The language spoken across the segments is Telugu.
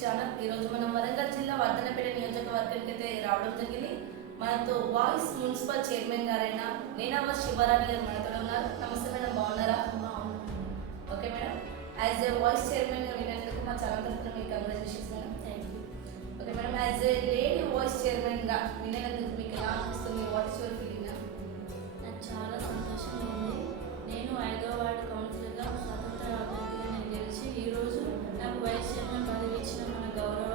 ఛానల్. ఈరోజు మనం వరంగల్ జిల్లా వర్ధనపేట నియోజకవర్గానికి అయితే రావడం జరిగింది. మనతో వాయిస్ మున్సిపల్ చైర్మన్ గారైన నేనావ శివరాణి గారు మనతో ఉన్నారు. నమస్తే మేడం, బాగున్నారా? Okay madam, as a voice chairman గా వినేందుకు మా ఛానల్ తరఫున మీకు congratulations madam. Thank you. Okay madam, as a lady voice chairman గా వినేందుకు మీకు ఎలా అనిపిస్తుంది? What is your feeling? నాకు చాలా సంతోషంగా ఉంది. నేను 5వ వార్డు కౌన్సిలర్గా స్వతంత్ర అభ్యర్థిగా నేను గెలిచి ఈరోజు నాకు వైస్ చైర్మన్ పదవి ఇచ్చిన మన గౌరవ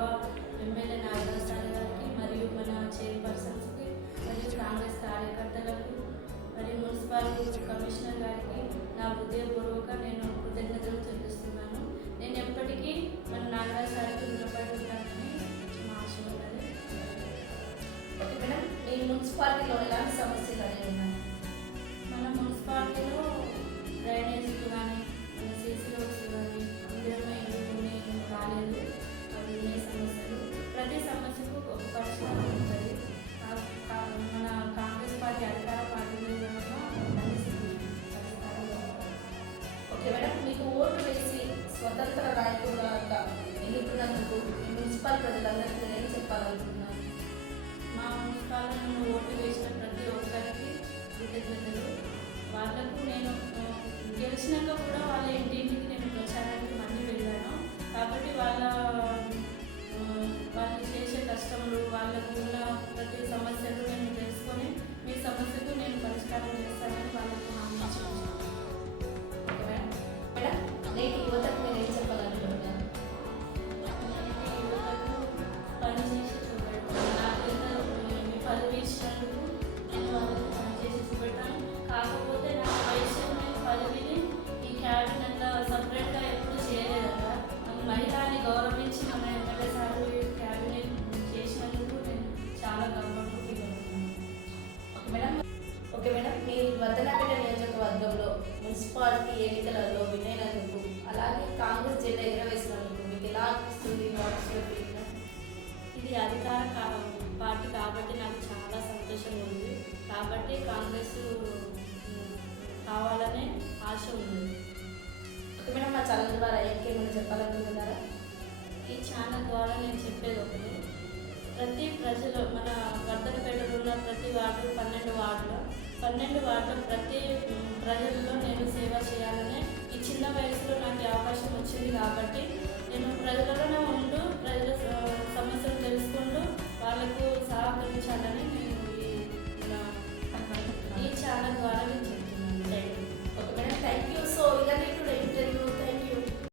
ఎమ్మెల్యే నాగరాజ్ సార్ గారికి మరియు మన చైర్పర్సన్స్కి మరియు కాంగ్రెస్ కార్యకర్తలకు మరియు మున్సిపల్ కమిషనర్ గారికి నా హృదయపూర్వక నేను కృతజ్ఞతలు చెల్లిస్తున్నాను. నేను ఎప్పటికీ మన నాగరాజ్ సార్కి రుణపడి ఉంటానని మా ఆశ ఉన్నది. ఓకే మేడం, మీ మున్సిపాలిటీలో ఎలాంటి సమస్యలు అనేవి ఉన్నాయి? మన మున్సిపాలిటీలో డ్రైనేజీలు కానీ మన సీసీ రోడ్స్ కానీ ఇందిరమ్మ ఇల్లు కొన్ని రాలేదు, అవి ఉన్నాయి సమస్యలు. ప్రతి సమస్యకు ఒక పరిష్కారం ఉంటుంది. మన కాంగ్రెస్ పార్టీ అధికార పార్టీ మీద అన్ని పరిష్కారాలు. ఓకే మేడం, మీకు ఓటు వేసి స్వతంత్ర నాయకులుగా ఎన్నుకున్నందుకు మీ మున్సిపల్ ప్రజలందరికీ ఏం చెప్పాలనుకుంటున్నాను? మా మున్సిపాలిటీలో ఓటు వేసిన ప్రతి ఒక్కరికి కృతజ్ఞతలు. వాళ్ళకు నేను గెలిచినాక కూడా వాళ్ళ ఇంటింటికి నేను ప్రచారానికి మళ్ళీ వెళ్ళాను. కాబట్టి వాళ్ళు చేసే కష్టములు, వాళ్ళకు ఉన్న ప్రతి సమస్యలు నేను తెలుసుకొని మీ సమస్యకు నేను పరిష్కారం చేస్తానని వాళ్ళకు హామీ ఇచ్చాను. ఓకే మేడం, మేడం నేటి యువతకు మీరు ఏం చెప్పాలనుకుంటున్నాను? నేటి యువతకు పని చేసి చూపెడతాను. నాకైతే మీ పదవి ఇచ్చినందుకు నేను వాళ్ళకి పని చేసి చూపెడతాను. కాకపోతే నా వయసు పదవిని ఈ క్యాబినెట్లో సపరేట్గా ఎప్పుడు చేయలేదట. మహిళని గౌరవించి మన ఎమ్మెల్యే సార్ క్యాబినెట్ చేసినందుకు నేను చాలా గౌరవంగా ఫీల్ అవుతున్నాను. ఓకే మేడం, ఓకే మేడం, మీరు వర్ధనపేట నియోజకవర్గంలో మున్సిపాలిటీ ఎన్నికలలో వినేందుకు అలాగే కాంగ్రెస్ జెండా ఎగరవేసినందుకు మీకు ఎలా అనిపిస్తుంది? What's your feeling? ఇది అధికార పార్టీ కాబట్టి నాకు చాలా సంతోషంగా ఉంది. కాబట్టి కాంగ్రెస్ కావాలనే ఆశ ఉంది. ఓకే మేడం, మా ఛానల్ ద్వారా ఇంకేమైనా చెప్పాలనుకుంటున్నారా? ఈ ఛానల్ ద్వారా నేను చెప్పేది ఒకటి, ప్రతి ప్రజలు మన వర్ధనపేటలో ఉన్న ప్రతి వార్డు 12 వార్డులో ప్రతి ప్రజల్లో నేను సేవ చేయాలనే ఈ చిన్న వయసులో నాకు అవకాశం వచ్చింది. కాబట్టి నేను ప్రజలలోనే ఉంటూ